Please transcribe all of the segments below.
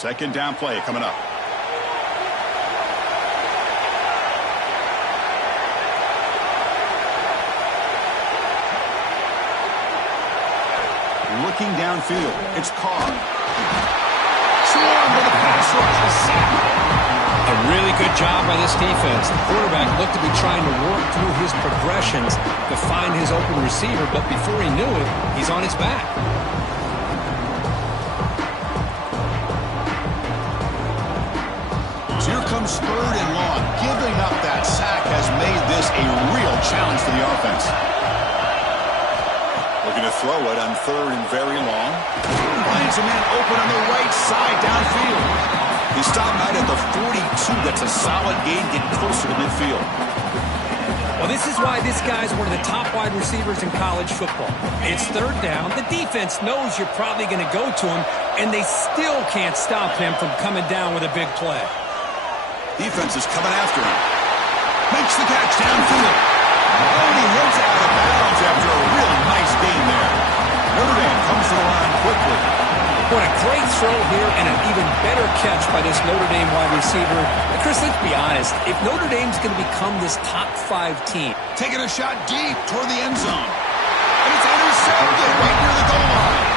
Second down play coming up. Looking downfield, it's Carr. Swarmed with a pass rush, a sack. A really good job by this defense. The quarterback looked to be trying to work through his progressions to find his open receiver, but before he knew it, he's on his back. So here comes 3rd and long. Giving up that sack has made this a real challenge for the offense. Looking to throw it on 3rd and very long. Finds a man open on the right side downfield. He stopped out at the 42. That's a solid gain. Get closer to midfield. Well, this is why this guy's one of the top wide receivers in college football. It's 3rd down. The defense knows you're probably going to go to him, and they still can't stop him from coming down with a big play. Defense is coming after him. Makes the catch downfield. Oh, and he heads out of bounds after a really nice gain there. Notre Dame comes to the line quickly. What a great throw here and an even better catch by this Notre Dame wide receiver. Chris, let's be honest. If Notre Dame's going to become this top 5 team. Taking a shot deep toward the end zone. And it's intercepted right near the goal line.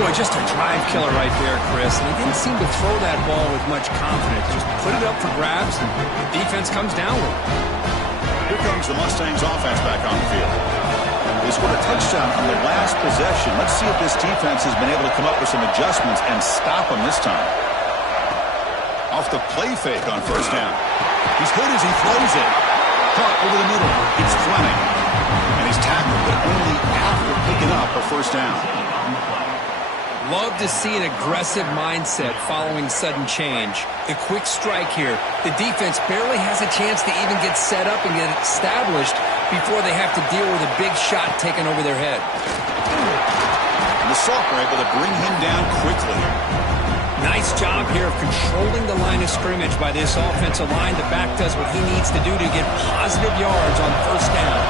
Boy, just a drive killer right there, Chris. And he didn't seem to throw that ball with much confidence. Just put it up for grabs, and the defense comes down with it. Here comes the Mustangs offense back on the field. They scored a touchdown on the last possession. Let's see if this defense has been able to come up with some adjustments and stop them this time. Off the play fake on 1st down. He's hit as he throws it. Caught over the middle. It's Fleming. And he's tackled, but only after picking up a 1st down. Love to see an aggressive mindset following sudden change. The quick strike here. The defense barely has a chance to even get set up and get established before they have to deal with a big shot taken over their head. And the Sauk were able to bring him down quickly. Nice job here of controlling the line of scrimmage by this offensive line. The back does what he needs to do to get positive yards on 1st down.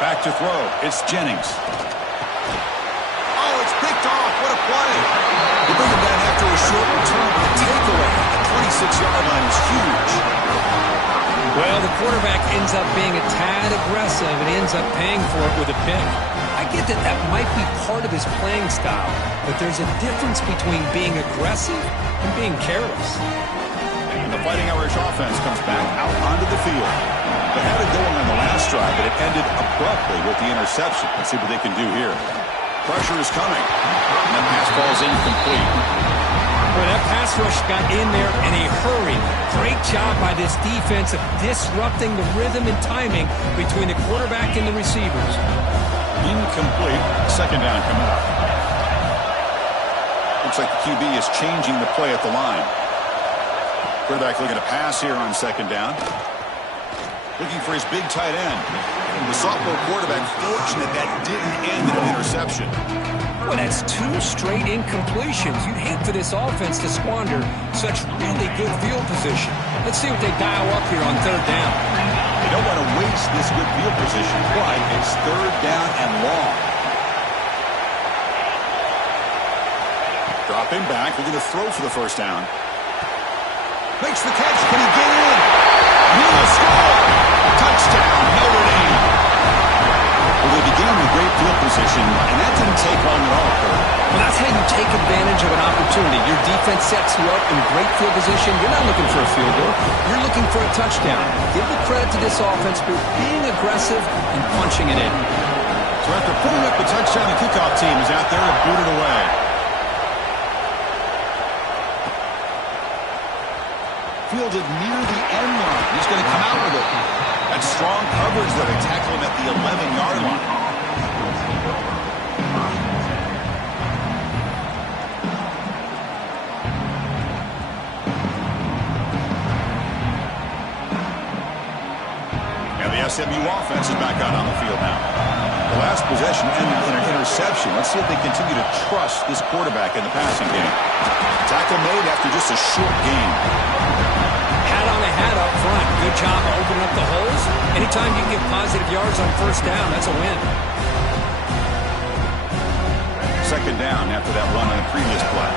Back to throw. It's Jennings. Oh, it's picked off. What a play. They bring him down after a short return, but the takeaway at the 26-yard line is huge. Well, the quarterback ends up being a tad aggressive and ends up paying for it with a pick. I get that that might be part of his playing style, but there's a difference between being aggressive and being careless. And the Fighting Irish offense comes back out onto the field. They had it going on the last drive, but it ended abruptly with the interception. Let's see what they can do here. Pressure is coming. And that pass falls incomplete. Well, that pass rush got in there in a hurry. Great job by this defense of disrupting the rhythm and timing between the quarterback and the receivers. Incomplete. 2nd down coming up. Looks like the QB is changing the play at the line. Quarterback looking to pass here on 2nd down. Looking for his big tight end. The sophomore quarterback fortunate that didn't end in an interception. Well, that's 2 straight incompletions. You'd hate for this offense to squander such really good field position. Let's see what they dial up here on 3rd down. They don't want to waste this good field position, but it's 3rd down and long. Dropping back, looking to throw for the 1st down. Makes the catch, can he get in? He will score! Touchdown, Notre Dame! Well, they began with great field position, and that didn't take long at all, Kurt. Well, that's how you take advantage of an opportunity. Your defense sets you up in great field position. You're not looking for a field goal. You're looking for a touchdown. Give the credit to this offense for being aggressive and punching it in. So after putting up the touchdown, the kickoff team is out there to boot it away. Fielded near the end line. He's going to come out with it. That's strong coverage there. They tackle him at the 11-yard line. And the SMU offense is back out on the field now. The last possession ended in an interception. Let's see if they continue to trust this quarterback in the passing game. Tackle made after just a short gain. Hat on a hat up front. Good job of opening up the holes Anytime you can get positive yards on first down, that's a win. Second down after that run on the previous play.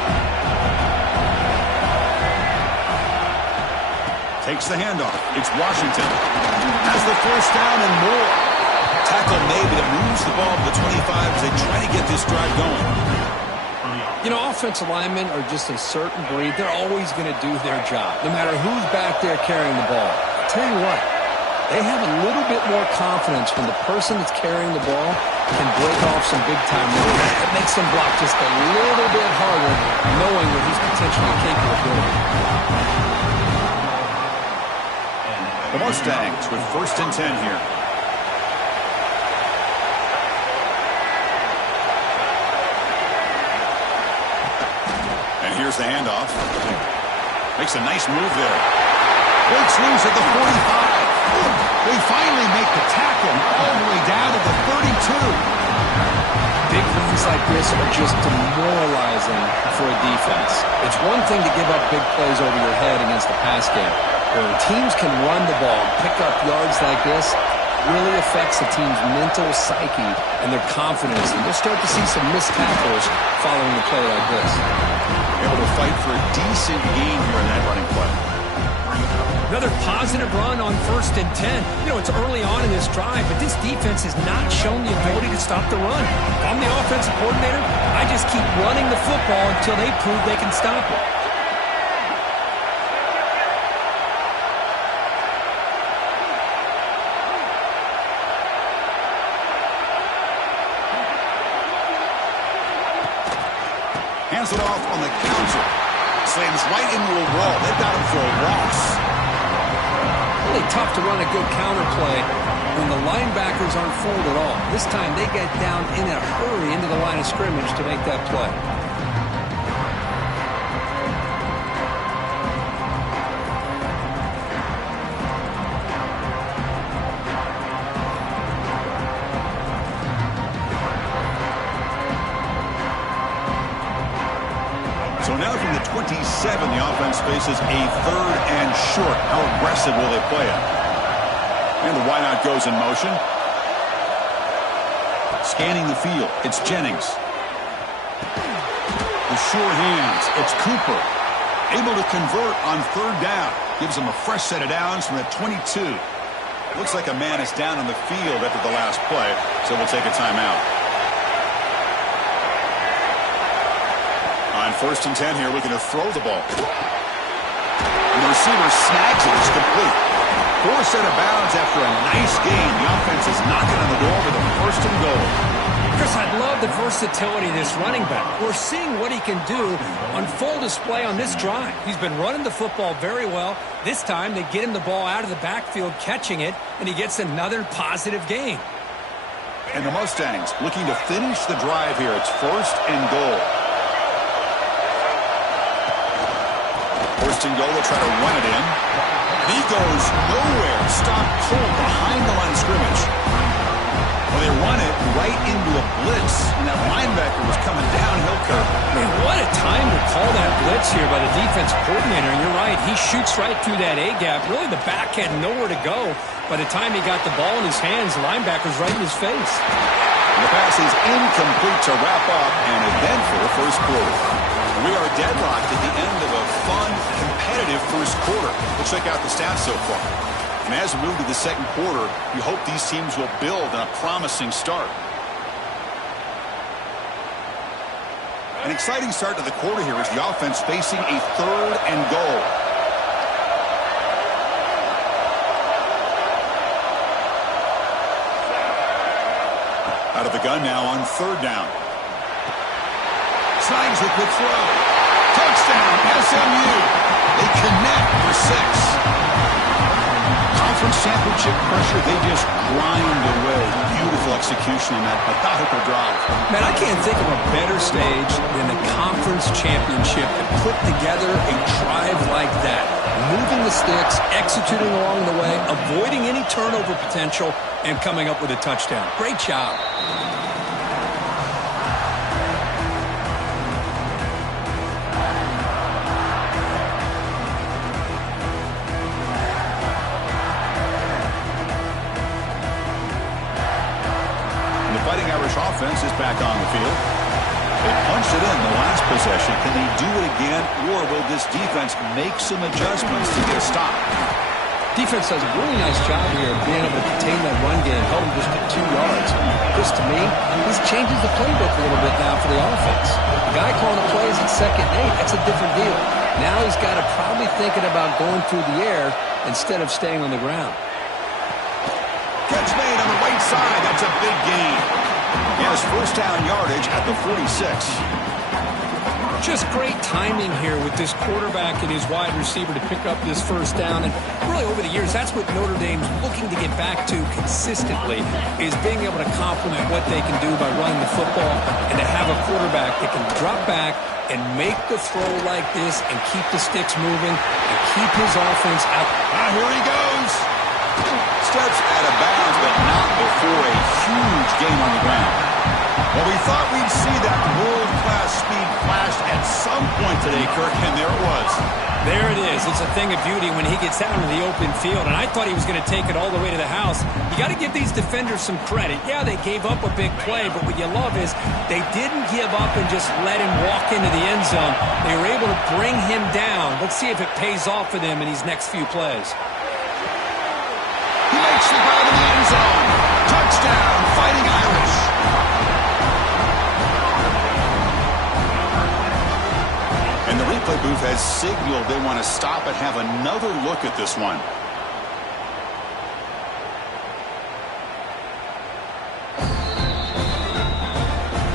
Takes the handoff. It's Washington. Has the first down and more. Tackle made, but it moves the ball to the 25 as they try to get this drive going. You know, offensive linemen are just a certain breed. They're always going to do their job, no matter who's back there carrying the ball. I'll tell you what, they have a little bit more confidence when the person that's carrying the ball can break off some big-time moves. It makes them block just a little bit harder, knowing what he's potentially capable of doing. The Mustangs with 1st and 10 here. And here's the handoff. Makes a nice move there. Breaks loose at the 45. They finally make the tackle all the way down to the 32. Big wins like this are just demoralizing for a defense. It's one thing to give up big plays over your head against the pass game. When teams can run the ball and pick up yards like this, really affects the team's mental psyche and their confidence. And you'll start to see some missed tackles following a play like this. Able to fight for a decent gain here in that running play. Another positive run on 1st and 10. You know, it's early on in this drive, but this defense has not shown the ability to stop the run. If I'm the offensive coordinator, I just keep running the football until they prove they can stop it. Hands it off on the counter. Slams right into a wall. They've got him for a loss. Really tough to run a good counter play when the linebackers aren't fooled at all. This time they get down in a hurry into the line of scrimmage to make that play. So now from the 27, the offense faces a 3rd and short. How aggressive will they play it? And the wideout goes in motion. Scanning the field, it's Jennings. The sure hands, it's Cooper. Able to convert on 3rd down. Gives them a fresh set of downs from the 22. Looks like a man is down on the field after the last play, so we'll take a timeout. On 1st and 10 here, we're going to throw the ball. And the receiver snags it. It's complete. 4 set of bounds after a nice gain. The offense is knocking on the door with a 1st and goal. Chris, I love the versatility of this running back. We're seeing what he can do on full display on this drive. He's been running the football very well. This time, they get him the ball out of the backfield, catching it, and he gets another positive gain. And the Mustangs looking to finish the drive here. It's 1st and goal. 1st and goal, they'll try to run it in. And he goes nowhere. Stop cold behind the line of scrimmage. Well, they run it right into a blitz, and that linebacker was coming downhill curve. Man, what a time to call that blitz here by the defense coordinator. And you're right, he shoots right through that A-gap. Really, the back had nowhere to go. By the time he got the ball in his hands, the linebacker's right in his face. And the pass is incomplete to wrap up an eventful first quarter. We are deadlocked at the end of a fun, competitive first quarter. Let's check out the stats so far. And as we move to the second quarter, we hope these teams will build on a promising start. An exciting start to the quarter here as the offense facing a 3rd and goal. Out of the gun now on 3rd down. Signs with the throw. Touchdown, SMU. They connect for 6. Conference championship pressure, they just grind away. Beautiful execution on that methodical drive. Man, I can't think of a better stage than the conference championship to put together a drive like that. Moving the sticks, executing along the way, avoiding any turnover potential, and coming up with a touchdown. Great job. Fighting Irish offense is back on the field. They punched it in the last possession. Can they do it again, or will this defense make some adjustments to get a stop? Defense does a really nice job here of being able to contain that run game, held him just to 2 yards. Chris, to me, this changes the playbook a little bit now for the offense. The guy calling the plays at 2nd and 8, that's a different deal. Now he's got to probably thinking about going through the air instead of staying on the ground. Catch made on the right side. That's a big gain. He has first down yardage at the 46. Just great timing here with this quarterback and his wide receiver to pick up this first down. And really over the years, that's what Notre Dame's looking to get back to consistently, is being able to complement what they can do by running the football and to have a quarterback that can drop back and make the throw like this and keep the sticks moving and keep his offense out. Here he goes. Steps out of bounds, but not before a huge gain on the ground. Well, we thought we'd see that world-class speed flash at some point today, Kirk, and there it was. There it is. It's a thing of beauty when he gets out into the open field, and I thought he was going to take it all the way to the house. You got to give these defenders some credit. Yeah, they gave up a big play, but what you love is they didn't give up and just let him walk into the end zone. They were able to bring him down. Let's see if it pays off for them in these next few plays. He makes the grab in the end zone. Touchdown, Fighting Irish. And the replay booth has signaled they want to stop and have another look at this one.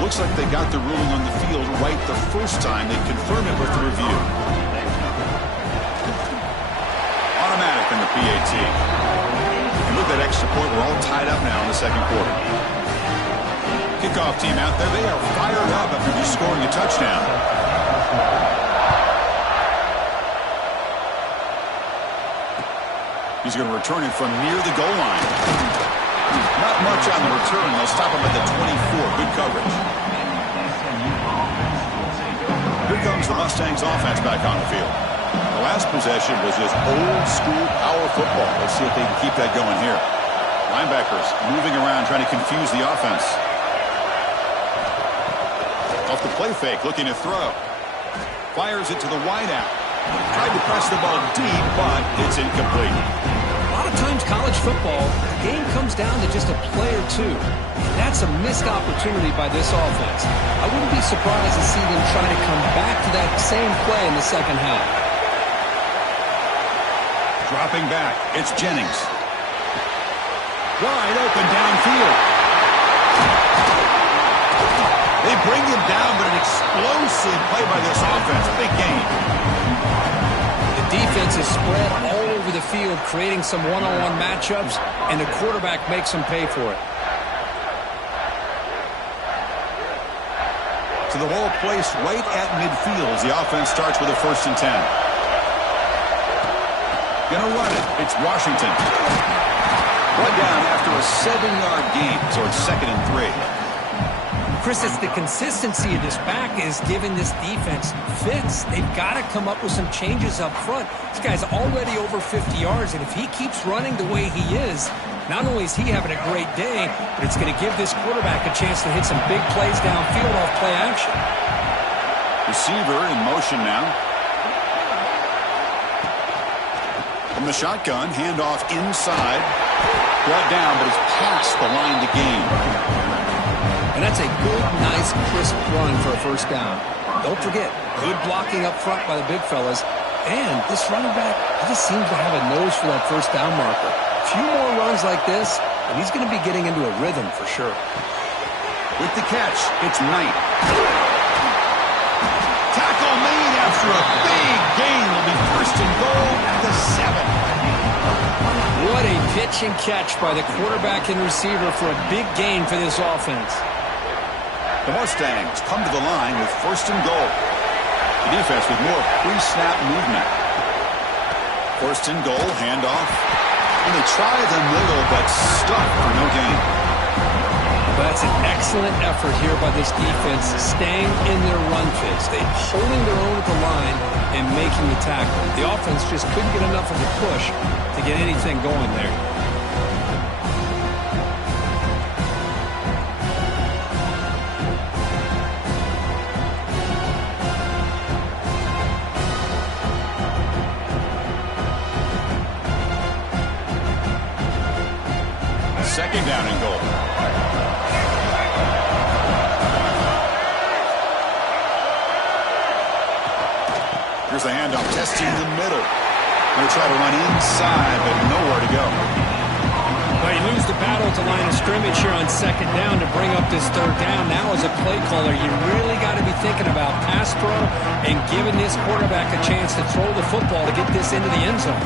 Looks like they got the ruling on the field right the first time. They confirm it with the review. Automatic in the PAT. And with that extra point, we're all tied up now in the second quarter. Kickoff team out there. They are fired up after just scoring a touchdown. He's going to return it from near the goal line. Not much on the return. They'll stop him at the 24. Good coverage. Here comes the Mustangs offense back on the field. The last possession was just old school power football. Let's see if they can keep that going here. Linebackers moving around trying to confuse the offense. Off the play fake, looking to throw. Fires it to the wideout. Tried to press the ball deep, but it's incomplete. A lot of times college football, the game comes down to just a play or two. And that's a missed opportunity by this offense. I wouldn't be surprised to see them try to come back to that same play in the second half. Dropping back, it's Jennings. Wide open downfield. They bring him down, but an explosive play by this offense. Big game. The defense is spread all over the field, creating some one-on-one matchups, and the quarterback makes them pay for it. To the ball placed right at midfield as the offense starts with a 1st and 10. Gonna run it. It's Washington. Brought down after a 7-yard gain, so it's 2nd and 3. Chris, it's the consistency of this back is giving this defense fits. They've got to come up with some changes up front. This guy's already over 50 yards, and if he keeps running the way he is, not only is he having a great day, but it's going to give this quarterback a chance to hit some big plays downfield off play action. Receiver in motion now. From the shotgun, handoff inside. Brought down, but it's past the line to gain. And that's a good, nice, crisp run for a first down. Don't forget, good blocking up front by the big fellas. And this running back, he just seems to have a nose for that first down marker. A few more runs like this, and he's going to be getting into a rhythm for sure. With the catch, it's Knight. Tackle made after a big gain. Will be 1st and goal at the 7. What a pitch and catch by the quarterback and receiver for a big gain for this offense. The Mustangs come to the line with 1st and goal. The defense with more pre-snap movement. 1st and goal, handoff. And they try the middle, but stuck for no gain. That's an excellent effort here by this defense, staying in their run phase. They're holding their own at the line and making the tackle. The offense just couldn't get enough of a push to get anything going there. second down and goal. Here's the handoff, testing the middle. Going to try to run inside, but nowhere to go. Well, you lose the battle at the line of scrimmage here on second down to bring up this third down. Now, as a play caller, you really got to be thinking about pass pro and giving this quarterback a chance to throw the football to get this into the end zone.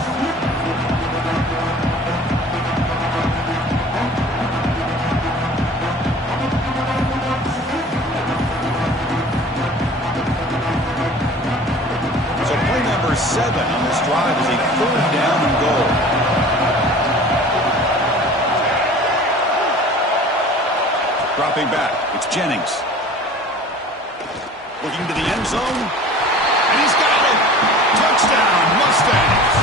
So play number 7 on this drive is a third down and goal. Dropping back, it's Jennings. Looking to the end zone, and he's got it! Touchdown, Mustangs!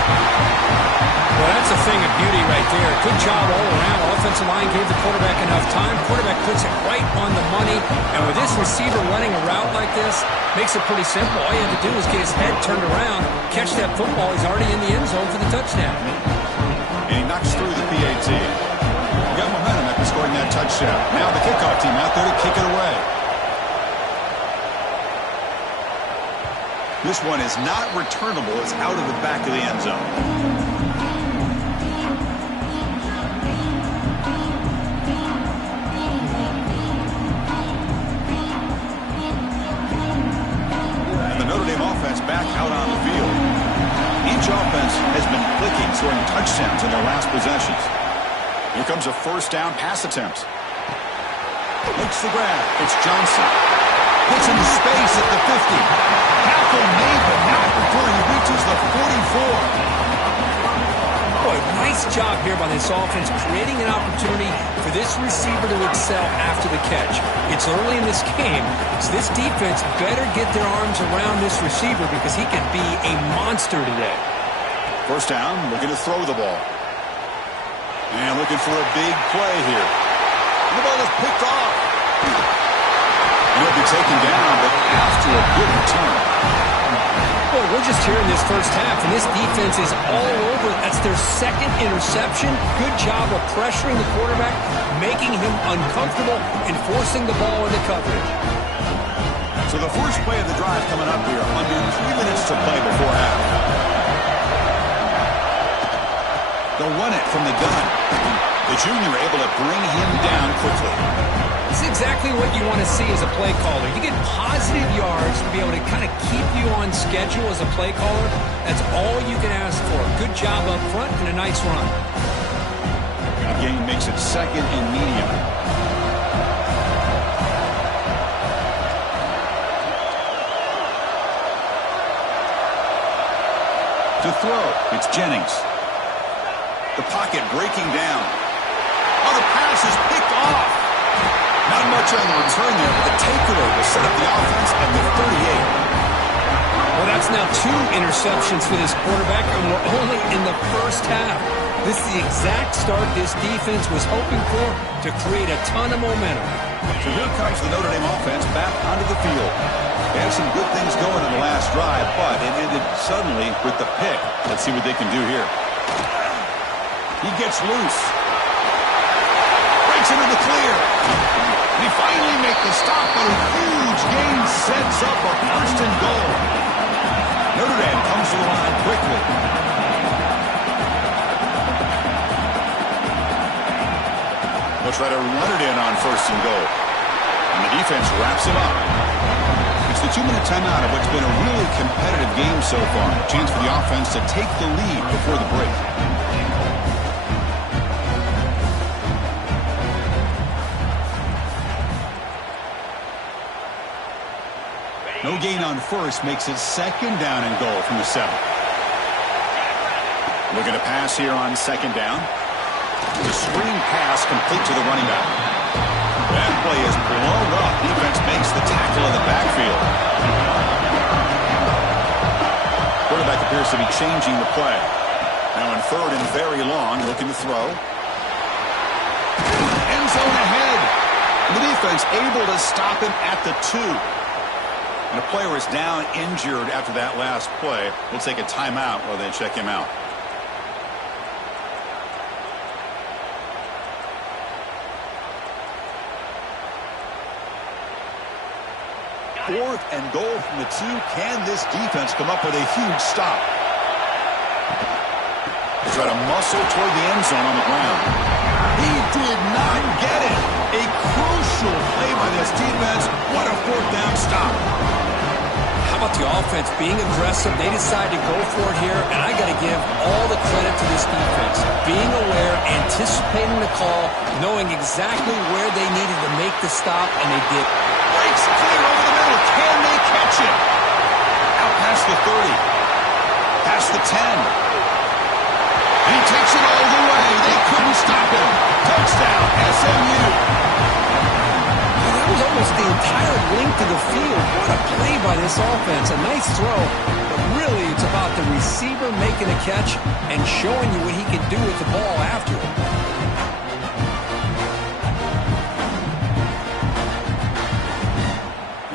Well, that's a thing of beauty right there. Good job all around. Offensive line gave the quarterback enough time. Quarterback puts it right on the money. And with this receiver running a route like this, makes it pretty simple. All you have to do is get his head turned around, catch that football. He's already in the end zone for the touchdown. And he knocks through the PAT. Got momentum after scoring that touchdown. Now the kickoff team out there to kick it away. This one is not returnable. It's out of the back of the end zone. Back out on the field. Each offense has been clicking, scoring touchdowns in their last possessions. Here comes a first down pass attempt. Makes the grab. It's Johnson. Puts into space at the 50. Halfway made, but not before he reaches the 44. Boy, nice job here by this offense, creating an opportunity for this receiver to excel after the catch. It's early in this game, so this defense better get their arms around this receiver because he could be a monster today. First down, looking to throw the ball. And looking for a big play here. And the ball is picked off. And he'll be taken down, but after a good return. Boy, we're just here in this first half, and this defense is all over. That's their second interception. Good job of pressuring the quarterback, making him uncomfortable, and forcing the ball into coverage. So the first play of the drive coming up here, under 3 minutes to play before half. They'll run it from the gun. The junior able to bring him down quickly. This is exactly what you want to see as a play caller. You get positive yards to be able to kind of keep you on schedule as a play caller. That's all you can ask for. Good job up front and a nice run. The game makes it second and medium. To throw, it's Jennings. The pocket breaking down. Oh, the pass is picked off. Not much on the return there, but the takeaway will set up the offense at the 38. Well, that's now 2 interceptions for this quarterback, and we're only in the first half. This is the exact start this defense was hoping for to create a ton of momentum. So here comes the Notre Dame offense back onto the field. They had some good things going in the last drive, but it ended suddenly with the pick. Let's see what they can do here. He gets loose. Breaks into the clear. They finally make the stop, but a huge gain sets up a first and goal. Notre Dame comes to the line quickly. They'll try to run it in on first and goal. And the defense wraps it up. It's the 2-minute timeout of what's been a really competitive game so far. A chance for the offense to take the lead before the break. No gain on first makes it second down and goal from the 7. Looking to pass here on second down. The screen pass complete to the running back. That play is blown up. Defense makes the tackle in the backfield. Quarterback appears to be changing the play. Now in third and very long, looking to throw. End zone ahead. The defense able to stop him at the 2. And the player is down injured after that last play. We'll take a timeout while they check him out. 4th and goal from the 2. Can this defense come up with a huge stop? They try to muscle toward the end zone on the ground. He did not get it. A crucial play by this defense. What a 4th down stop. How about the offense being aggressive? They decided to go for it here, and I got to give all the credit to this defense. Being aware, anticipating the call, knowing exactly where they needed to make the stop, and they did. Breaks clear over the middle. Can they catch it? Out past the 30. Past the 10. And he takes it all the way. They couldn't stop him. Touchdown, SMU. That was almost the entire length of the field. What a play by this offense. A nice throw, but really it's about the receiver making a catch and showing you what he can do with the ball after it.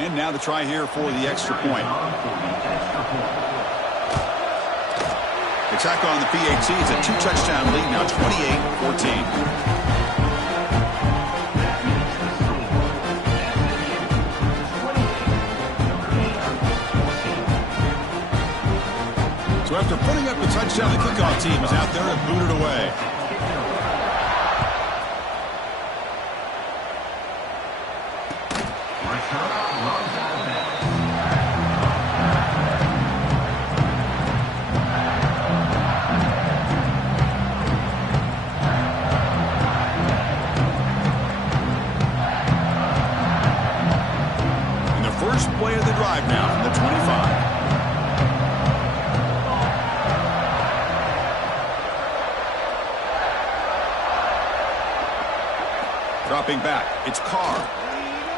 And now the try here for the extra point. Attack on the PAT. It's a 2-touchdown lead now, 28-14. So after putting up the touchdown, the kickoff team is out there and booted away. And the first play of the drive now from the 25. Dropping back, it's Carr.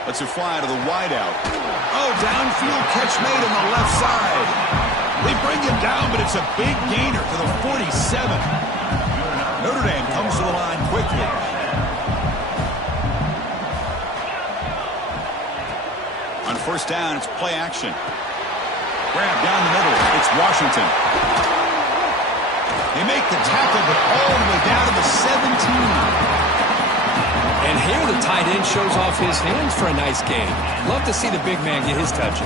Lets it fly to the wideout. Oh, downfield catch made on the left side. They bring him down, but it's a big gainer to the 47. Notre Dame comes to the line quickly. On first down, it's play action. Grab down the middle. It's Washington. They make the tackle, but all the way down to the 17. And here the tight end shows off his hands for a nice game. Love to see the big man get his touches.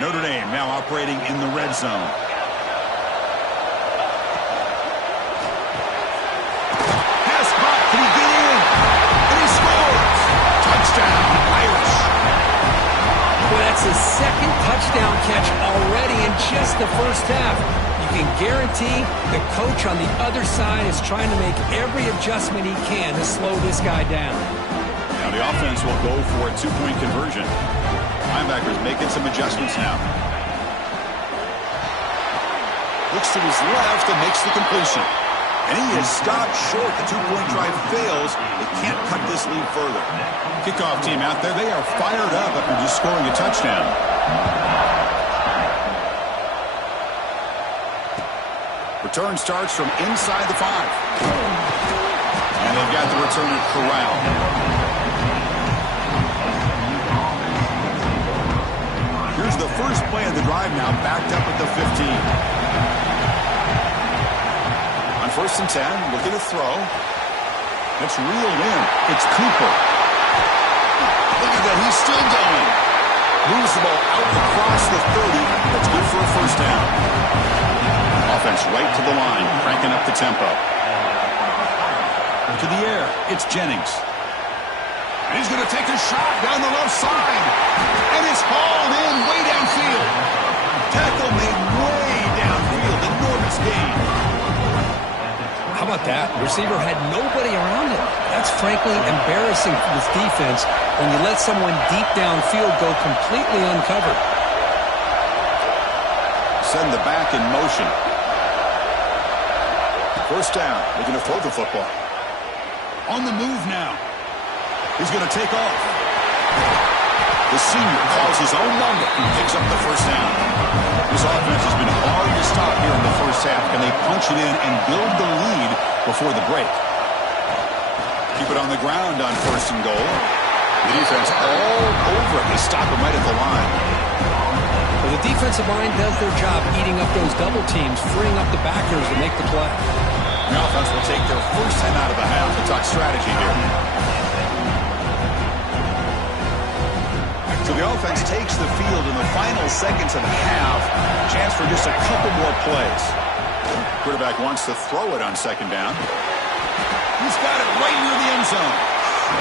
Notre Dame now operating in the red zone. Pass caught. Can he get in? And he scores. Touchdown, Irish. Well, that's his second touchdown catch already in just the first half. You can guarantee the coach on the other side is trying to make every adjustment he can to slow this guy down. Now the offense will go for a 2-point conversion. Linebackers making some adjustments now. Looks to his left and makes the completion. And he is stopped short. The 2-point drive fails. They can't cut this lead further. Kickoff team out there. They are fired up after just scoring a touchdown. Return starts from inside the 5. And they've got the returner corralled. Here's the first play of the drive now, backed up at the 15. On first and 10, looking to throw. It's reeled in. It's Cooper. Look at that, he's still going. Moves the ball out across the 30. That's good for a first down. Offense right to the line, cranking up the tempo. To the air, it's Jennings. And he's going to take a shot down the left side. And it's hauled in way downfield. Tackle made way downfield. Enormous gain. How about that? Receiver had nobody around him. That's frankly embarrassing for this defense when you let someone deep downfield go completely uncovered. Send the back in motion. First down, looking to throw the football. On the move now. He's going to take off. The senior calls his own number and picks up the first down. This offense has been hard to stop here in the first half. Can they punch it in and build the lead before the break? Keep it on the ground on first and goal. The defense all over it. They stop him right at the line. Well, the defensive line does their job eating up those double teams, freeing up the backers to make the play. The offense will take their first time out of the half to talk strategy here. So the offense takes the field in the final seconds of the half. Chance for just a couple more plays. Quarterback wants to throw it on second down. He's got it right near the end zone.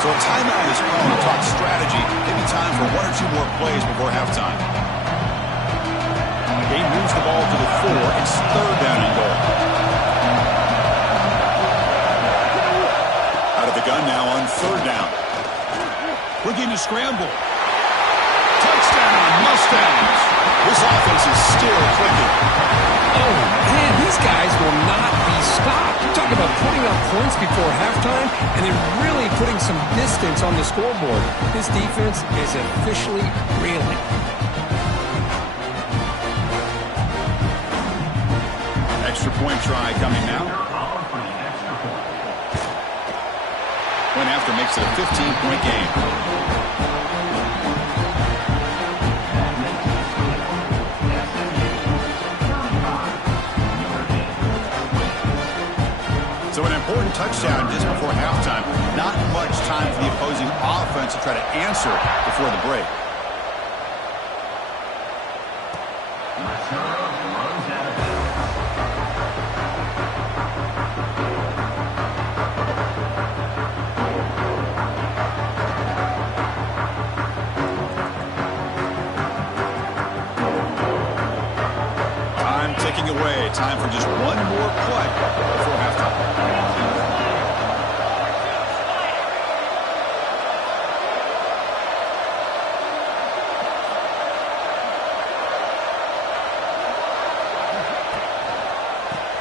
So a timeout is called to talk strategy. Maybe time for one or two more plays before halftime. The game moves the ball to the 4. It's third down and goal. Out of the gun now on third down. Looking to scramble. Touchdown, Mustangs. This offense is still clicking. Oh, man, these guys will not be stopped. You talk about putting up points before halftime and then really putting some distance on the scoreboard. This defense is officially reeling. Extra point try coming now. Point after makes it a 15-point game. So an important touchdown just before halftime. Not much time for the opposing offense to try to answer before the break. Time ticking away. Time for just one more play before halftime.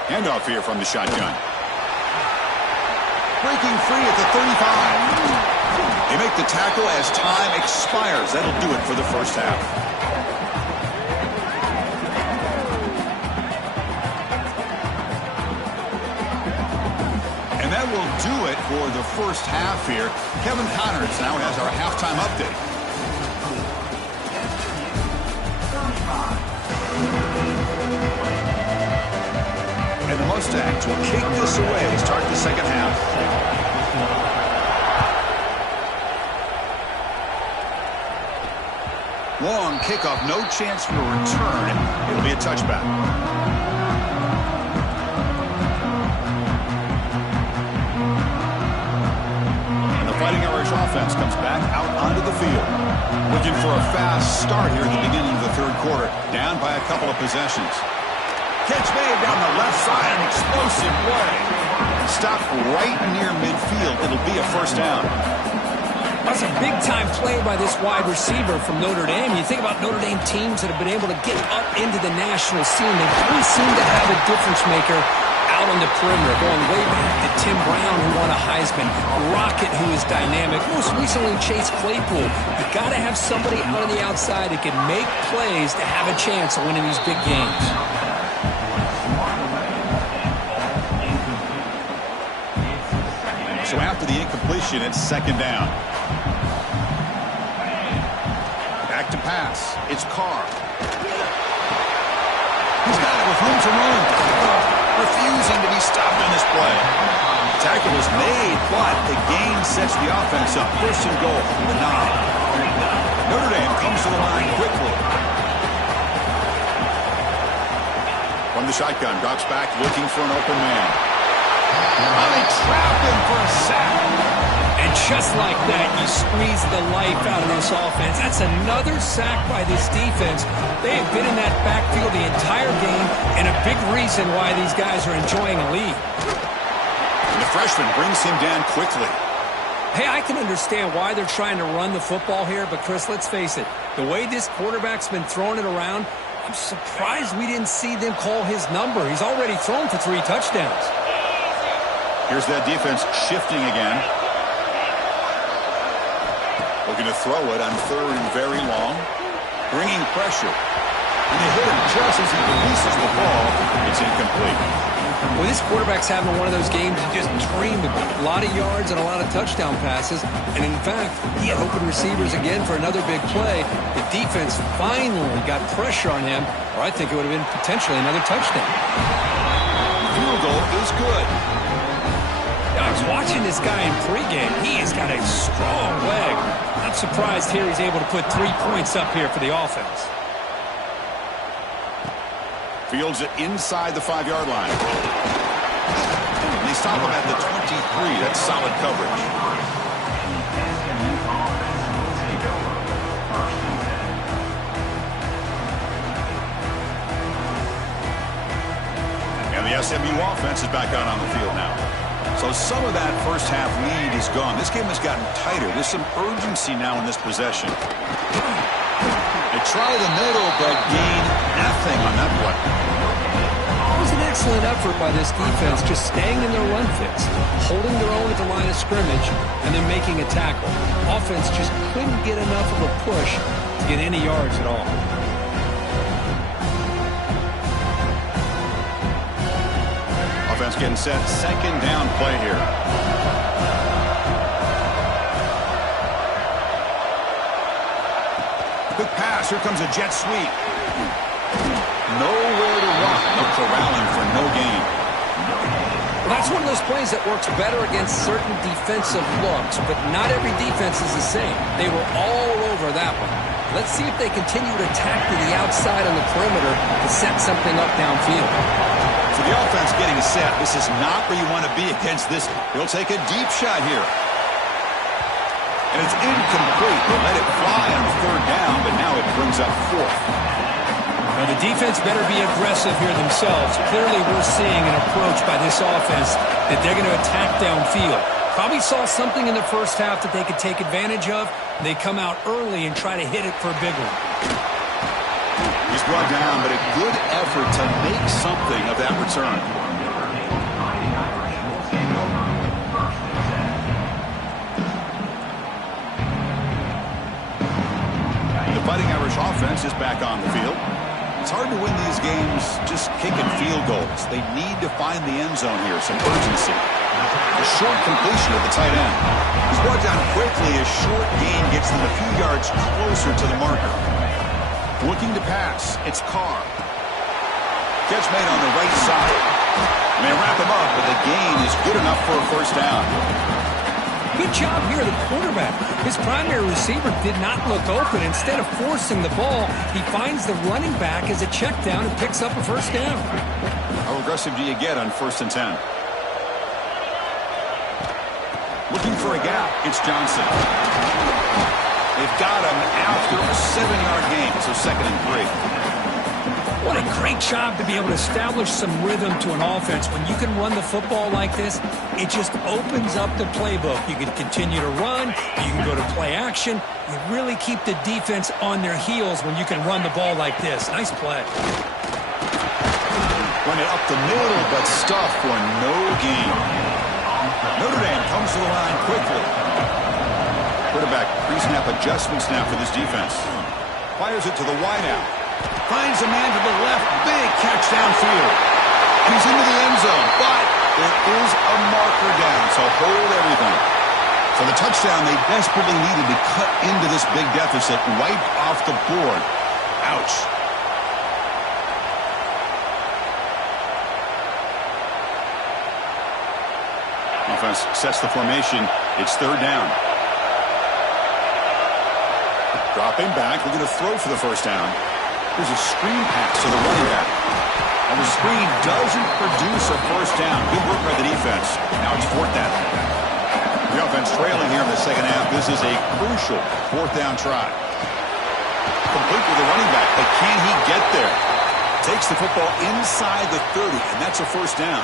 Handoff here from the shotgun. Breaking free at the 35. They make the tackle as time expires. That'll do it for the first half. And that will do it for the first half here. Kevin Connors now has our halftime update. And the Mustangs will kick this away to start the second half. Long kickoff, no chance for a return. It'll be a touchback. And the Fighting Irish offense comes back out onto the field. Looking for a fast start here at the beginning of the third quarter. Down by a couple of possessions. Catch made down the left side, an explosive play. Stopped right near midfield. It'll be a first down. That's a big-time play by this wide receiver from Notre Dame. You think about Notre Dame teams that have been able to get up into the national scene. They really seem to have a difference maker out on the perimeter, going way back to Tim Brown, who won a Heisman, Rocket, who is dynamic, most recently Chase Claypool. You got to have somebody out on the outside that can make plays to have a chance of winning these big games. So after the incompletion, it's second down. Back to pass. It's Carr. He's got it with room to run. Refusing to be stopped on this play. Tackle is made, but the gain sets the offense up. First and goal from the 9. Notre Dame comes to the line quickly. From the shotgun, drops back, looking for an open man. They trap him for a sack. And just like that, you squeeze the life out of this offense. That's another sack by this defense. They have been in that backfield the entire game, and a big reason why these guys are enjoying a lead. And the freshman brings him down quickly. Hey, I can understand why they're trying to run the football here, but Chris, let's face it. The way this quarterback's been throwing it around, I'm surprised we didn't see them call his number. He's already thrown for 3 touchdowns. Here's that defense shifting again. Looking to throw it on third and very long. Bringing pressure. And they hit him just as he releases the ball. It's incomplete. Well, this quarterback's having one of those games you just dreamed about. A lot of yards and a lot of touchdown passes. And in fact, he had open receivers again for another big play. The defense finally got pressure on him, or I think it would have been potentially another touchdown. Field goal is good. I was watching this guy in pregame. He has got a strong leg. Not surprised here he's able to put 3 points up here for the offense. Fields it inside the 5-yard line. And they stop him at the 23. That's solid coverage. And the SMU offense is back out on the field now. So some of that first half lead is gone. This game has gotten tighter. There's some urgency now in this possession. They try the middle, but gain nothing on that play. It was an excellent effort by this defense, just staying in their run fits, holding their own at the line of scrimmage, and then making a tackle. Offense just couldn't get enough of a push to get any yards at all. Offense getting set. Second down play here. Quick pass. Here comes a jet sweep. Nowhere to run. No corralling for no gain. Well, that's one of those plays that works better against certain defensive looks, but not every defense is the same. They were all over that one. Let's see if they continue to attack to the outside on the perimeter to set something up downfield. So the offense getting set. This is not where you want to be against this. He'll take a deep shot here. And it's incomplete. They let it fly on third down, but now it brings up fourth. Now the defense better be aggressive here themselves. Clearly we're seeing an approach by this offense that they're going to attack downfield. Probably saw something in the first half that they could take advantage of. They come out early and try to hit it for a big one. He's brought down, but a good effort to make something of that return. The Fighting Irish offense is back on the field. It's hard to win these games just kicking field goals. They need to find the end zone here, some urgency. A short completion at the tight end. He's brought down quickly. A short gain gets them a few yards closer to the marker. Looking to pass. It's Carr. Catch made on the right side. They wrap him up, but the gain is good enough for a first down. Good job here, the quarterback. His primary receiver did not look open. Instead of forcing the ball, he finds the running back as a check down and picks up a first down. How aggressive do you get on 1st and 10? Looking for a gap. It's Johnson. They've got him after a 7-yard gain, so 2nd and 3. What a great job to be able to establish some rhythm to an offense. When you can run the football like this, it just opens up the playbook. You can continue to run. You can go to play action. You really keep the defense on their heels when you can run the ball like this. Nice play. Run it up the middle, but stuffed for no gain. Notre Dame comes to the line quickly. Quarterback pre-snap adjustments now for this defense. Fires it to the wideout. Finds a man to the left. Big catch downfield. He's into the end zone, but there is a marker down, so hold everything. So the touchdown they desperately needed to cut into this big deficit, wiped off the board. Ouch. Offense sets the formation. It's 3rd down. Dropping back, looking to throw for the first down. There's a screen pass to the running back. And the screen doesn't produce a first down. Good work by the defense. Now it's 4th down. The offense trailing here in the second half. This is a crucial 4th down try. Complete with the running back, but can he get there? Takes the football inside the 30, and that's a first down.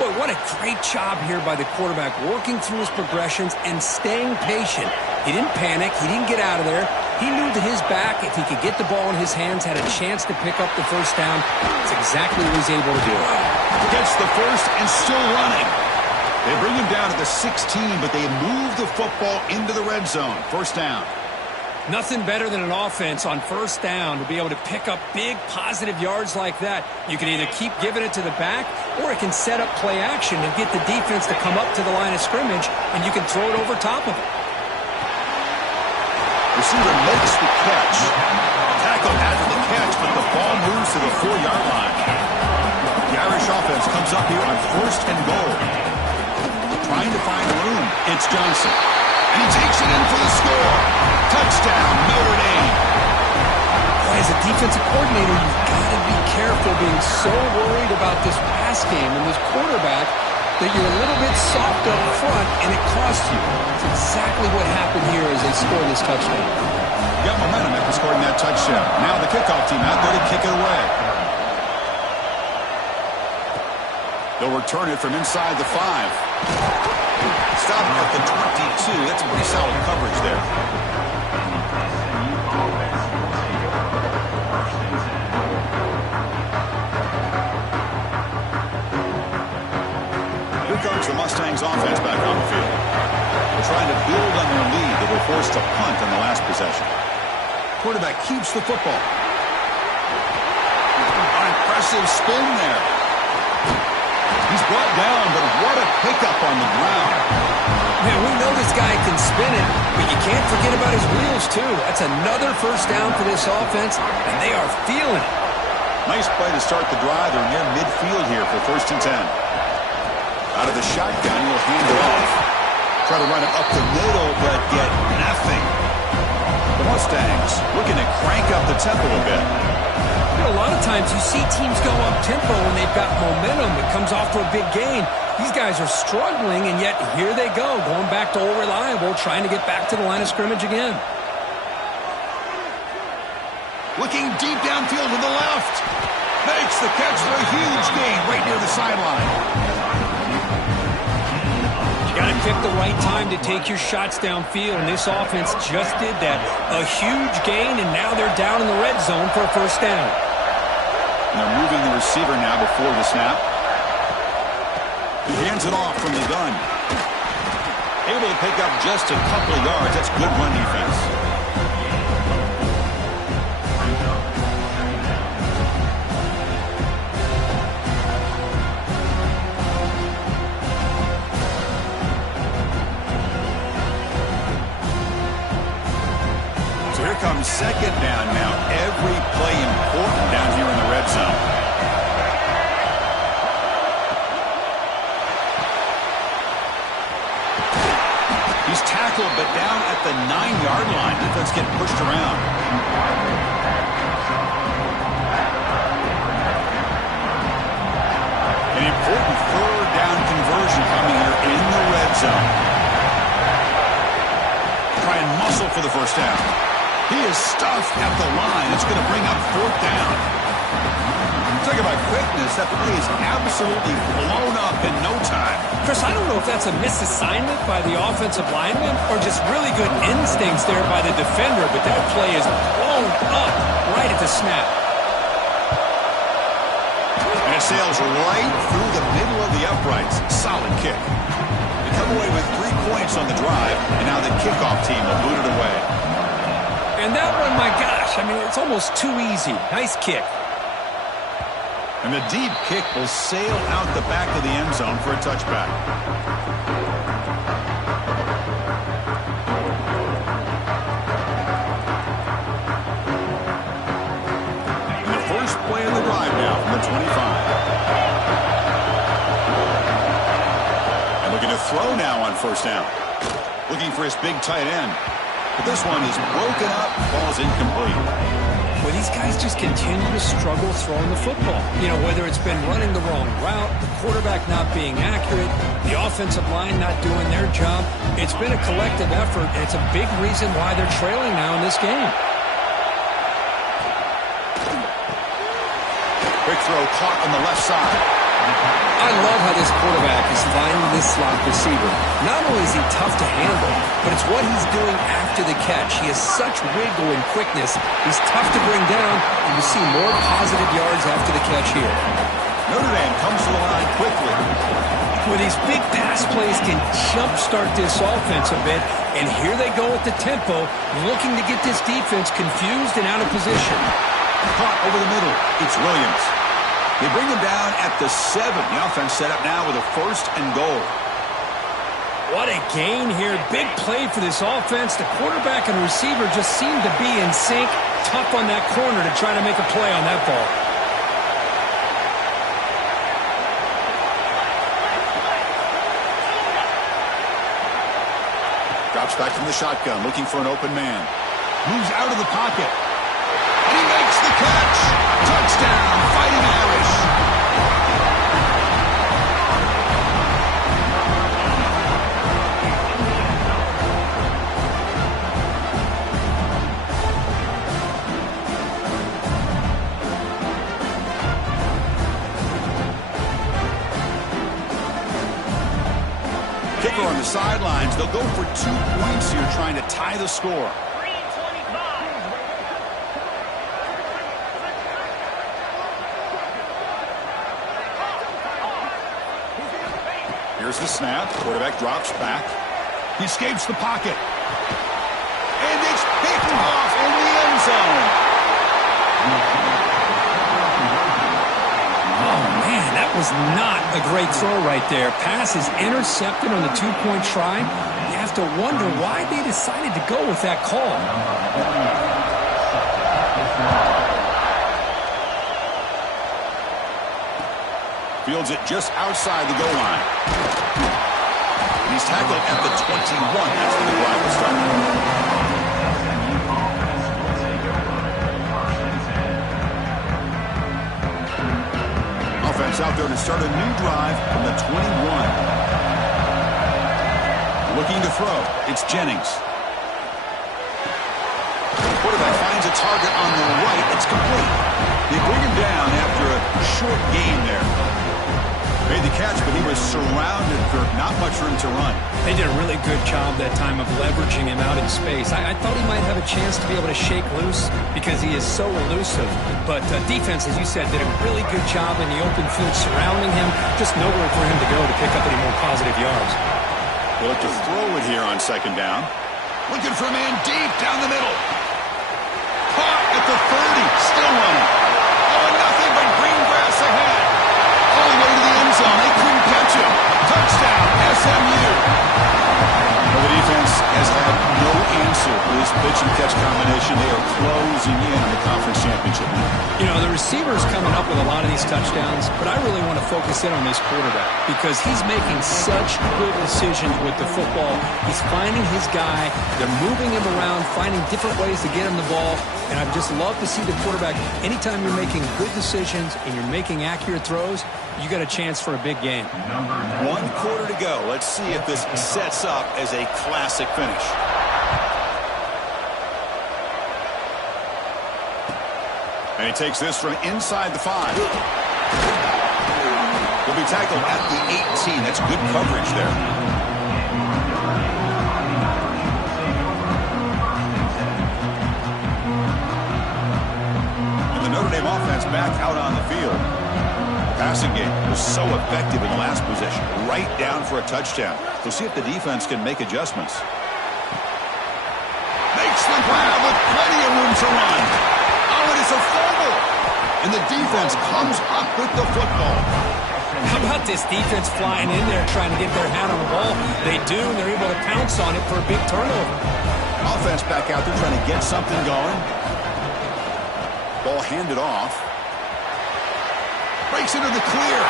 Boy, what a great job here by the quarterback, working through his progressions and staying patient. He didn't panic. He didn't get out of there. He knew that his back, if he could get the ball in his hands, had a chance to pick up the first down. That's exactly what he's able to do. Gets the first and still running. They bring him down to the 16, but they move the football into the red zone. First down. Nothing better than an offense on first down to be able to pick up big positive yards like that. You can either keep giving it to the back, or it can set up play action and get the defense to come up to the line of scrimmage, and you can throw it over top of it. Receiver makes the catch. Tackle after the catch, but the ball moves to the 4-yard line. The Irish offense comes up here on 1st and goal. Trying to find room. It's Johnson. And he takes it in for the score. Touchdown, Notre Dame. Boy, as a defensive coordinator, you've got to be careful being so worried about this pass game and this quarterback that you're a little bit soft up front, and it costs you. It's exactly what happened here as they scored this touchdown. Got momentum after scoring that touchdown. Now the kickoff team out there to kick it away. They'll return it from inside the 5. Stop at the 22. That's pretty solid coverage there. Here comes the Mustangs offense back on the field. They're trying to build on their lead. They were forced to punt on the last possession. Quarterback keeps the football. An impressive spin there. He's brought down, but what a pickup on the ground. Man, we know this guy can spin it, but you can't forget about his wheels, too. That's another first down for this offense, and they are feeling it. Nice play to start the drive. They're near midfield here for 1st and 10. Out of the shotgun, he'll hand it off. Try to run it up the middle, but get nothing. The Mustangs looking to crank up the tempo a bit. You know, a lot of times you see teams go up-tempo when they've got momentum. It comes off for a big gain. These guys are struggling, and yet here they go, going back to old reliable, trying to get back to the line of scrimmage again. Looking deep downfield to the left. Makes the catch for a huge gain right near the sideline. You got to pick the right time to take your shots downfield, and this offense just did that. A huge gain, and now they're down in the red zone for a first down. And they're moving the receiver now before the snap. He hands it off from the gun. Able to pick up just a couple of yards. That's good run defense. Here comes 2nd down now. Every play important down here in the red zone. He's tackled, but down at the 9-yard line. Defense getting pushed around. An important 3rd down conversion coming here in the red zone. Try and muscle for the first down. He is stuffed at the line. It's going to bring up 4th down. Talk about quickness. That play is absolutely blown up in no time. Chris, I don't know if that's a misassignment by the offensive lineman or just really good instincts there by the defender, but that play is blown up right at the snap. And it sails right through the middle of the uprights. Solid kick. They come away with 3 points on the drive, and now the kickoff team will boot it away. And that one, my gosh, I mean, it's almost too easy. Nice kick. And the deep kick will sail out the back of the end zone for a touchback. And the first play of the drive now from the 25. And looking to throw now on 1st down. Looking for his big tight end. But this one is broken up, falls incomplete. Well, these guys just continue to struggle throwing the football. You know, whether it's been running the wrong route, the quarterback not being accurate, the offensive line not doing their job. It's been a collective effort, and it's a big reason why they're trailing now in this game. Quick throw caught on the left side. I love how this quarterback is finding this slot receiver. Not only is he tough to handle, but it's what he's doing after the catch. He has such wiggle and quickness. He's tough to bring down, and you see more positive yards after the catch here. Notre Dame comes to the line quickly. Well, these big pass plays can jumpstart this offense a bit, and here they go at the tempo, looking to get this defense confused and out of position. Caught over the middle. It's Williams. They bring him down at the 7. The offense set up now with a 1st and goal. What a gain here. Big play for this offense. The quarterback and receiver just seem to be in sync. Tough on that corner to try to make a play on that ball. Drops back from the shotgun, looking for an open man. Moves out of the pocket. And he makes the catch. Touchdown, Fighting Irish. Kicker on the sidelines. They'll go for 2 points here, trying to tie the score. Here's the snap. Quarterback drops back. He escapes the pocket. And it's picked off in the end zone. Oh, man, that was not a great throw right there. Pass is intercepted on the 2-point try. You have to wonder why they decided to go with that call. Fields it just outside the goal line. And he's tackled at the 21. That's where the drive will start. Offense out there to start a new drive from the 21. Looking to throw. It's Jennings. The quarterback finds a target on the right. It's complete. They bring him down after a short gain there. Made the catch, but he was surrounded for not much room to run. They did a really good job that time of leveraging him out in space. I thought he might have a chance to be able to shake loose because he is so elusive. But defense, as you said, did a really good job in the open field surrounding him. Just nowhere for him to go to pick up any more positive yards. They look to throw it here on second down. Looking for a man deep down the middle. Caught at the 30. Still running. Oh, and nothing but green grass ahead. All the way to the end zone. They couldn't catch him. Touchdown, SMU. Well, the defense has had no answer for this pitch and catch combination. They are closing in on the conference championship. You know, the receiver's coming up with a lot of these touchdowns, but I really want to focus in on this quarterback because he's making such good decisions with the football. He's finding his guy. They're moving him around, finding different ways to get him the ball, and I just love to see the quarterback. Anytime you're making good decisions and you're making accurate throws, you got a chance for a big game. 1 quarter to go. Let's see if this sets up as a classic finish. And he takes this from inside the 5. He'll be tackled at the 18. That's good coverage there. And the Notre Dame offense back out on the field. Passing game was so effective in the last possession. Right down for a touchdown. We'll see if the defense can make adjustments. Makes the grab with plenty of room to run. Oh, it is a fumble. And the defense comes up with the football. How about this defense flying in there trying to get their hat on the ball? They do, and they're able to pounce on it for a big turnover. Offense back out there trying to get something going. Ball handed off. Breaks into the clear.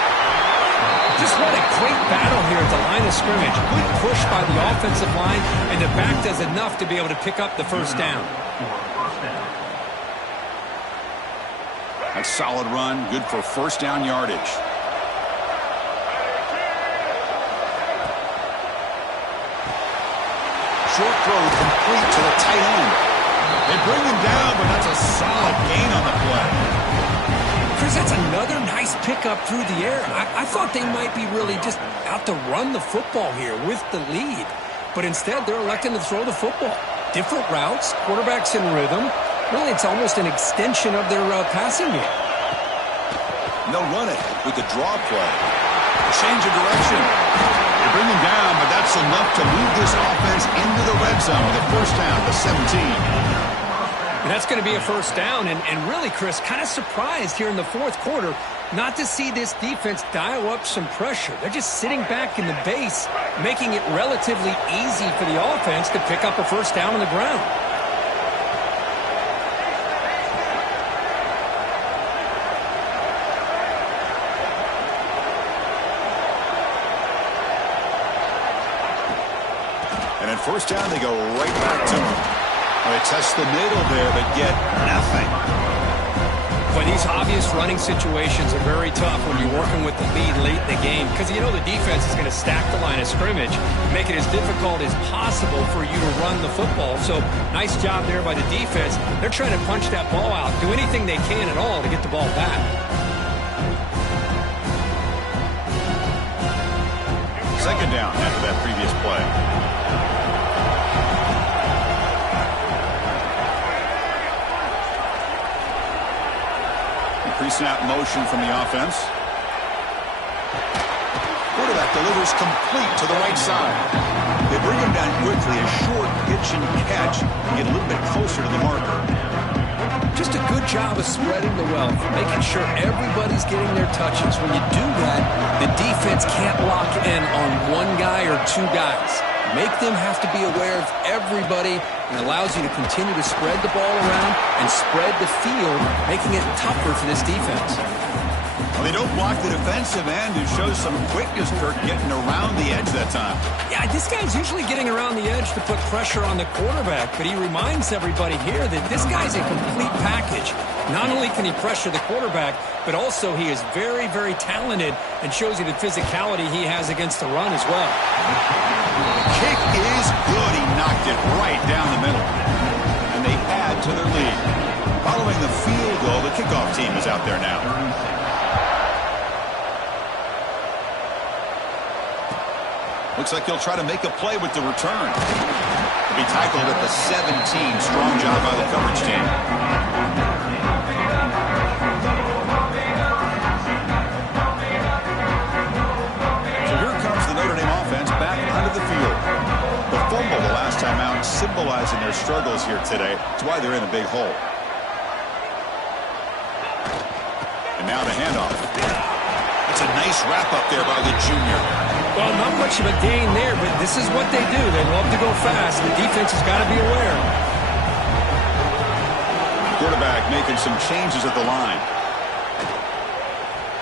Just what a great battle here at the line of scrimmage. Good push by the offensive line, and the back does enough to be able to pick up the first down. That's solid run, good for first down yardage. Short throw complete to the tight end. They bring him down, but that's a solid gain on the play. Chris, that's another nice pickup through the air. I thought they might be really just out to run the football here with the lead. But instead, they're electing to throw the football. Different routes, quarterbacks in rhythm. Really, it's almost an extension of their passing game. They'll run it with the draw play. Change of direction. They bring him down, but that's enough to move this offense into the red zone with a first down to 17. And that's going to be a first down. And really, Chris, kind of surprised here in the fourth quarter not to see this defense dial up some pressure. They're just sitting back in the base, making it relatively easy for the offense to pick up a first down on the ground. first down, they go right back to him. They test the middle there, but get nothing. But these obvious running situations are very tough when you're working with the lead late in the game because you know the defense is going to stack the line of scrimmage, make it as difficult as possible for you to run the football. So nice job there by the defense. They're trying to punch that ball out, do anything they can at all to get the ball back. Second down after that previous play. Pre-snap motion from the offense. Quarterback delivers complete to the right side. They bring him down quickly, a short pitch and catch, and get a little bit closer to the marker. Just a good job of spreading the wealth, making sure everybody's getting their touches. When you do that, the defense can't lock in on one guy or two guys. Make them have to be aware of everybody, and allows you to continue to spread the ball around and spread the field, making it tougher for this defense. Well, they don't block the defensive end, who shows some quickness, Kirk, getting around the edge that time. Yeah, this guy's usually getting around the edge to put pressure on the quarterback, but he reminds everybody here that this guy's a complete package. Not only can he pressure the quarterback, but also he is very, very talented and shows you the physicality he has against the run as well. Kick is good. He knocked it right down the middle. And they add to their lead. Following the field goal, the kickoff team is out there now. Looks like he'll try to make a play with the return. He'll be tackled at the 17. Strong job by the coverage team. So here comes the Notre Dame offense back onto the field. The fumble the last time out, symbolizing their struggles here today. That's why they're in a big hole. And now the handoff. It's a nice wrap up there by the junior. Well, not much of a gain there, but this is what they do. They love to go fast. The defense has got to be aware. Quarterback making some changes at the line.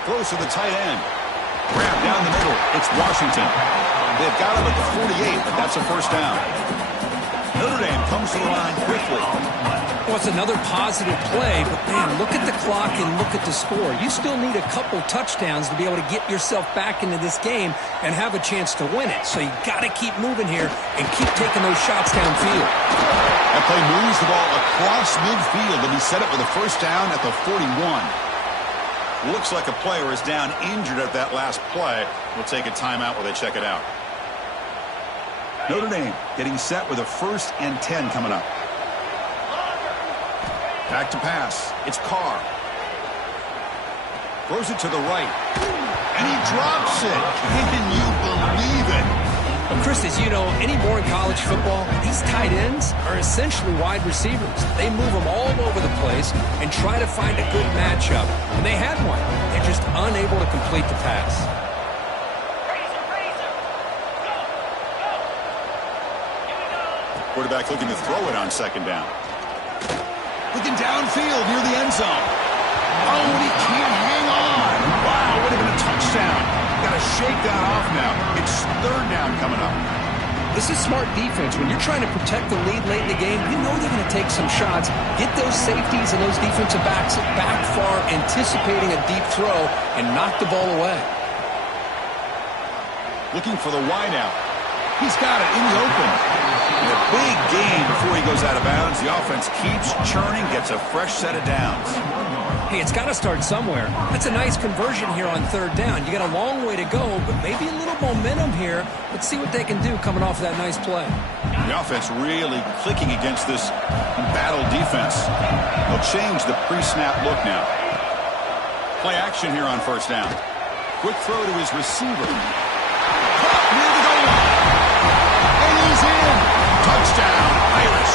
Throws to the tight end. Grab down the middle. It's Washington. They've got him at the 48, but that's a first down. Notre Dame comes to the line quickly. Well, it's another positive play, but man, look at the clock and look at the score. You still need a couple touchdowns to be able to get yourself back into this game and have a chance to win it. So you got to keep moving here and keep taking those shots downfield. That play moves the ball across midfield to be set up with a first down at the 41. Looks like a player is down injured at that last play. We'll take a timeout while they check it out. Notre Dame getting set with a 1st and 10 coming up. Back to pass. It's Carr. Throws it to the right. And he drops it. Can you believe it? Well, Chris, as you know, anymore in college football, these tight ends are essentially wide receivers. They move them all over the place and try to find a good matchup. And they had one. They're just unable to complete the pass. Quarterback looking to throw it on 2nd down. Looking downfield near the end zone. Oh, and he can't hang on. Wow, would have been a touchdown. Got to shake that off now. It's 3rd down coming up. This is smart defense. When you're trying to protect the lead late in the game, you know they're going to take some shots, get those safeties and those defensive backs back far, anticipating a deep throw, and knock the ball away. Looking for the wideout. He's got it in the open. And a big gain before he goes out of bounds. The offense keeps churning, gets a fresh set of downs. Hey, it's got to start somewhere. That's a nice conversion here on 3rd down. You got a long way to go, but maybe a little momentum here. Let's see what they can do coming off of that nice play. The offense really clicking against this embattled defense. They'll change the pre-snap look now. Play action here on 1st down. Quick throw to his receiver. Caught near the goal line. And he's in. Touchdown, Irish.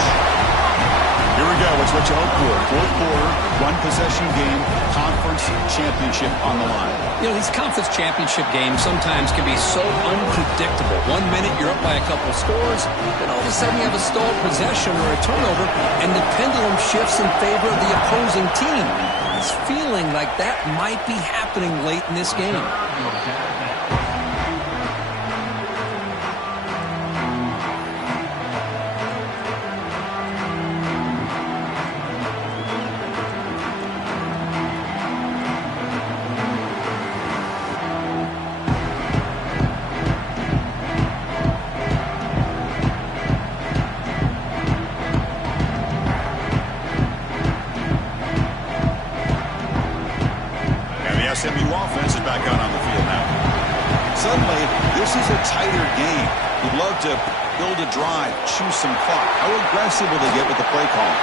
Here we go. It's what you hope for. 4th quarter, 1-possession game, conference championship on the line. You know, these conference championship games sometimes can be so unpredictable. 1 minute you're up by a couple of scores, then all of a sudden you have a stalled possession or a turnover, and the pendulum shifts in favor of the opposing team. It's feeling like that might be happening late in this game. back on the field now. Suddenly, this is a tighter game. You'd love to build a drive, choose some clock. How aggressive will they get with the play call?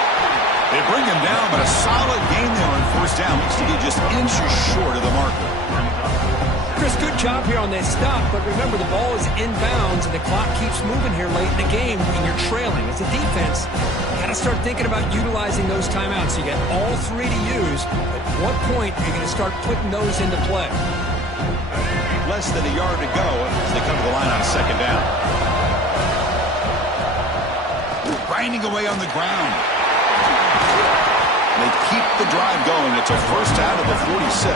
They bring him down, but a solid game there on first down. Looks to be just inches short of the marker. Chris, good job here on that stop, but remember the ball is inbounds and the clock keeps moving here late in the game when you're trailing. As a defense, you got to start thinking about utilizing those timeouts. You got all three to use. At what point are you going to start putting those into play? Less than a yard to go as they come to the line on second down. Grinding away on the ground. They keep the drive going. It's a first out of the 46.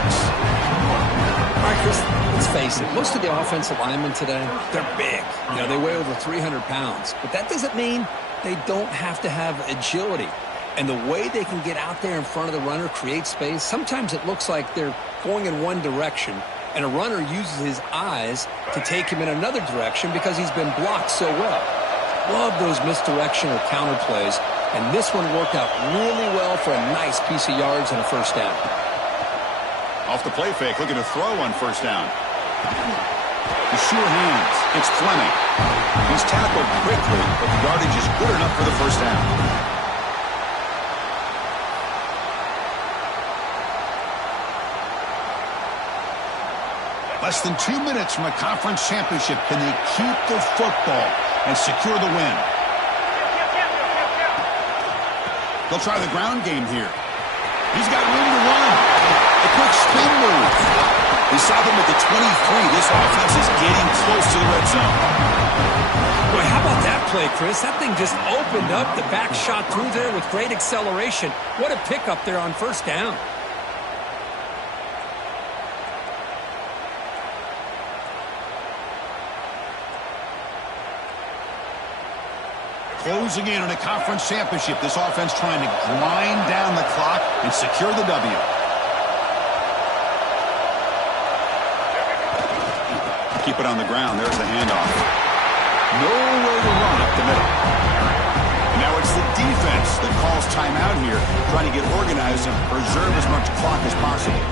All right, Chris, let's face it. Most of the offensive linemen today, they're big. You know, they weigh over 300 pounds. But that doesn't mean they don't have to have agility. And the way they can get out there in front of the runner, create space, sometimes it looks like they're going in one direction, and a runner uses his eyes to take him in another direction because he's been blocked so well. Love those misdirection or counter plays, and this one worked out really well for a nice piece of yards and a first down. Off the play fake, looking to throw on first down. The sure hands. It's Fleming. He's tackled quickly, but the yardage is good enough for the first down. Less than 2 minutes from a conference championship. Can they keep the football and secure the win? They'll try the ground game here. He's got room to run. A quick spin move. He saw them at the 23. This offense is getting close to the red zone. Boy, how about that play, Chris? That thing just opened up. The back shot through there with great acceleration. What a pickup there on first down. Closing in on a conference championship. This offense trying to grind down the clock and secure the W. Keep it on the ground. There's the handoff. Nowhere to run up the middle. And now it's the defense that calls timeout here, trying to get organized and preserve as much clock as possible.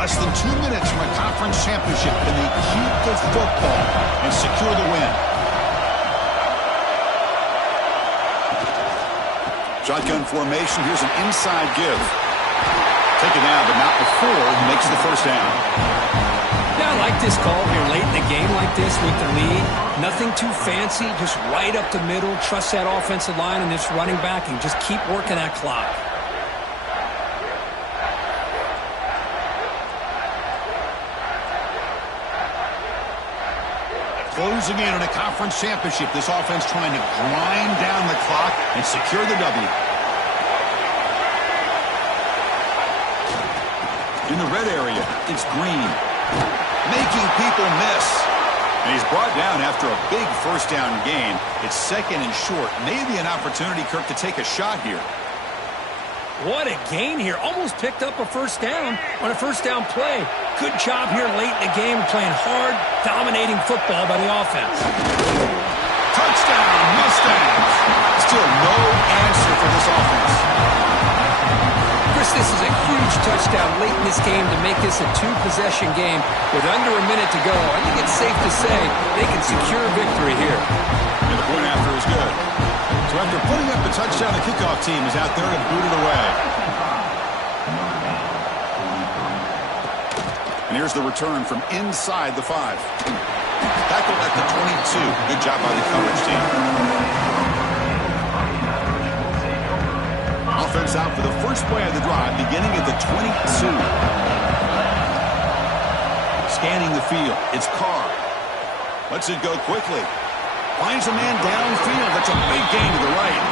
Less than 2 minutes from a conference championship. Can they keep the football and secure the win? Shotgun formation. Here's an inside give. Take it down, but not before he makes the first down. Yeah, I like this call here late in the game like this with the lead. Nothing too fancy, just right up the middle. Trust that offensive line and this running back and just keep working that clock. Closing in on a conference championship. This offense trying to grind down the clock and secure the W. In the red area, it's Green. Making people miss. And he's brought down after a big first down gain. It's second and short. Maybe an opportunity, Kirk, to take a shot here. What a gain here. Almost picked up a first down on a first down play. Good job here late in the game, playing hard, dominating football by the offense. Touchdown, Mustangs. Still no answer for this offense. Chris, this is a huge touchdown late in this game to make this a two-possession game with under a minute to go. I think it's safe to say they can secure victory here. And the point after is good. So after putting up the touchdown, the kickoff team is out there to boot it away. And here's the return from inside the 5. Tackled at the 22. Good job by the coverage team. Offense out for the first play of the drive, beginning at the 22. Scanning the field. It's Carr. Lets it go quickly. Finds a man downfield. That's a big gain to the right.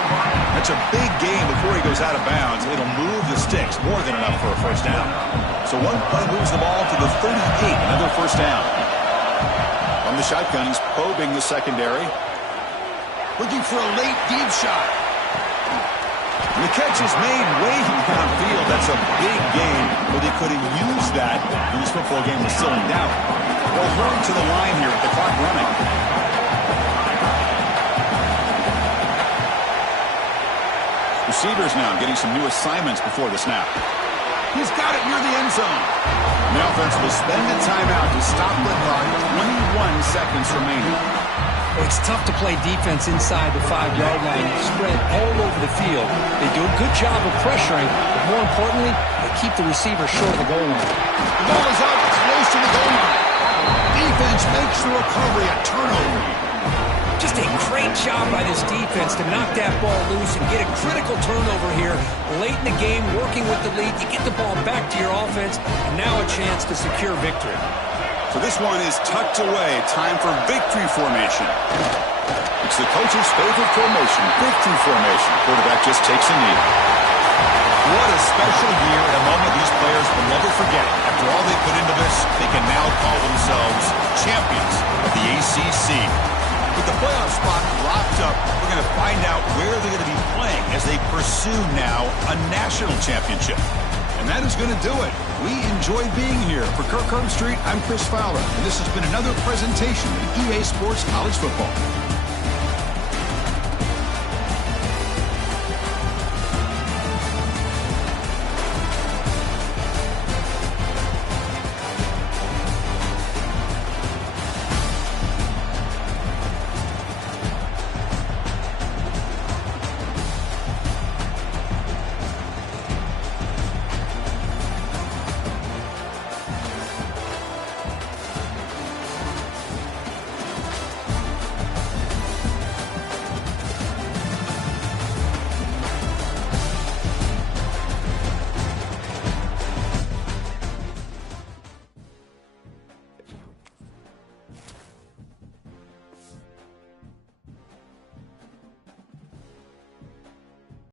That's a big gain before he goes out of bounds. It'll move the sticks. More than enough for a first down. So one play moves the ball to the 38. Another first down. From the shotgun, he's probing the secondary. Looking for a late deep shot. And the catch is made way downfield. That's a big gain, but they could have used that when this football game was still in doubt. They'll hurry to the line here with the clock running. Receivers now getting some new assignments before the snap. He's got it near the end zone. The offense will spend a timeout to stop the clock. 21 seconds remaining. Well, it's tough to play defense inside the 5-yard line, spread all over the field. They do a good job of pressuring, but more importantly, they keep the receiver short of the goal line. The ball is out, close to the goal line. Defense makes the recovery, a turnover. Just a great job by this defense to knock that ball loose and get a critical turnover here late in the game, working with the lead. You get the ball back to your offense, and now a chance to secure victory. So this one is tucked away. Time for victory formation. It's the coach's favorite formation, victory formation. Quarterback just takes a knee. What a special year and a moment these players will never forget. After all they put into this, they can now call themselves champions of the ACC. With the playoff spot locked up, we're going to find out where they're going to be playing as they pursue now a national championship. And that is going to do it. We enjoyed being here. For Kirk Street, I'm Chris Fowler, and this has been another presentation of EA Sports College Football.